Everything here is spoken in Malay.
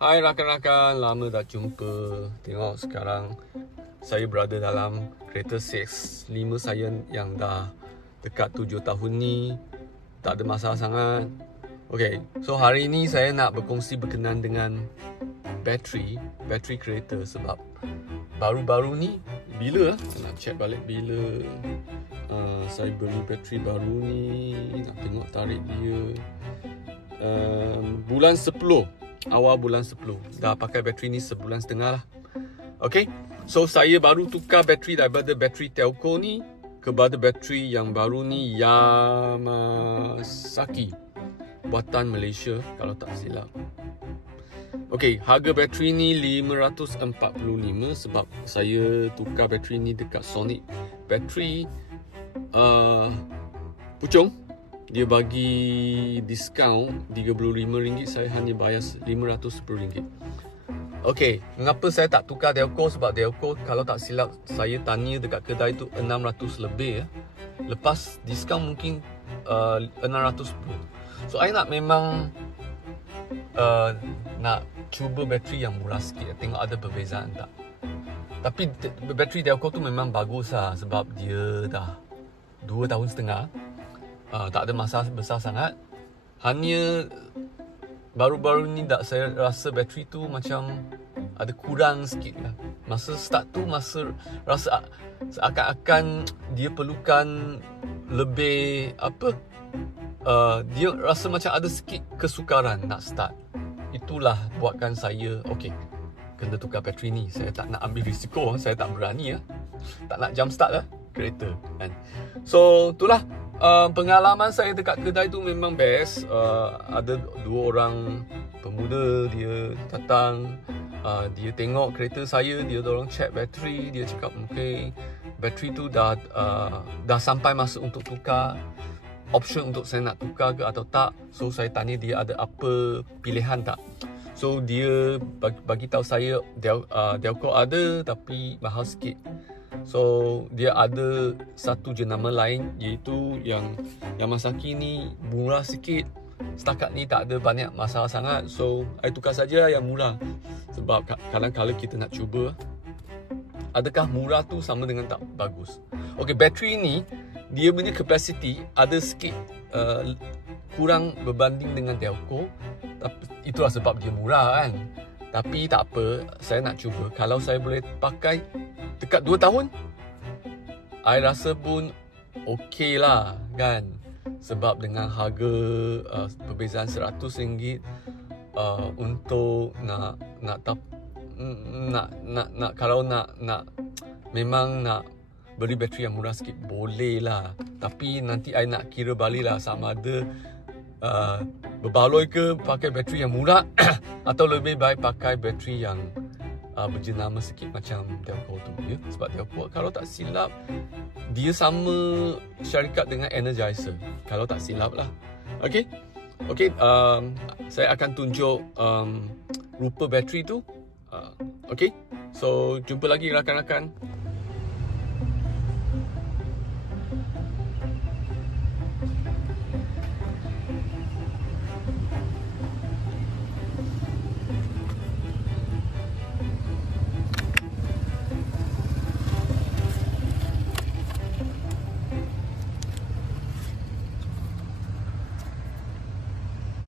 Hai rakan-rakan, lama tak jumpa. Tengok sekarang saya berada dalam kereta CX-5 saya yang dah dekat 7 tahun ni. Tak ada masalah sangat. Okay, so hari ni saya nak berkongsi berkenaan dengan bateri kereta. Sebab baru-baru ni, bila nak check balik bila saya beli bateri baru ni. Nak tengok tarikh dia, bulan 10, awal bulan 10. Dah pakai bateri ni sebulan setengah lah. Okay, so saya baru tukar bateri daripada bateri Telco ni kepada bateri yang baru ni, Yamasaki, buatan Malaysia kalau tak silap. Okay, harga bateri ni 545 sebab saya tukar bateri ni dekat Sonic Battery Puchong. Dia bagi diskaun RM35, saya hanya bayar RM510. Okay, mengapa saya tak tukar Delco? Sebab Delco kalau tak silap saya tanya dekat kedai tu 600 lebih ya. Lepas diskaun mungkin 610. So I nak memang nak cuba bateri yang murah sikit, tengok ada perbezaan tak. Tapi bateri Delco tu memang bagus lah sebab dia dah 2 tahun setengah. Tak ada masalah besar sangat. Hanya baru-baru ni saya rasa bateri tu macam ada kurang sikit lah. Masa start tu rasa seakan-akan dia perlukan lebih dia rasa macam ada sikit kesukaran nak start. Itulah buatkan saya kena tukar bateri ni. Saya tak nak ambil risiko, saya tak berani tak nak jump start lah kereta kan. So itulah pengalaman saya dekat kedai tu memang best. Ada 2 orang pemuda, dia datang, dia tengok kereta saya, dia dorong check bateri, dia cakap bateri tu dah sampai masa untuk tukar, option untuk saya nak tukar ke atau tak. So saya tanya dia ada apa pilihan tak. So dia bagi tahu saya Delco ada tapi mahal sikit. So dia ada satu jenama lain iaitu yang Yamasaki ni murah sikit. Setakat ni tak ada banyak masalah sangat. So I tukar saja yang murah. Sebab kadang-kadang kita nak cuba adakah murah tu sama dengan tak bagus. Okay, bateri ni dia punya capacity ada sikit kurang berbanding dengan Delco. Tapi itulah sebab dia murah kan. Tapi tak apa, saya nak cuba. Kalau saya boleh pakai dekat 2 tahun, I rasa pun okey lah kan. Sebab dengan harga perbezaan RM100 untuk nak kalau nak memang nak beli bateri yang murah sikit, boleh lah. Tapi nanti I nak kira balik lah sama ada berbaloi ke pakai bateri yang murah atau lebih baik pakai bateri yang berjenama sikit macam Delco tu ya. Sebab Delco kalau tak silap dia sama syarikat dengan Energizer kalau tak silap lah. Okay, saya akan tunjuk rupa bateri tu. Okay, so jumpa lagi rakan-rakan.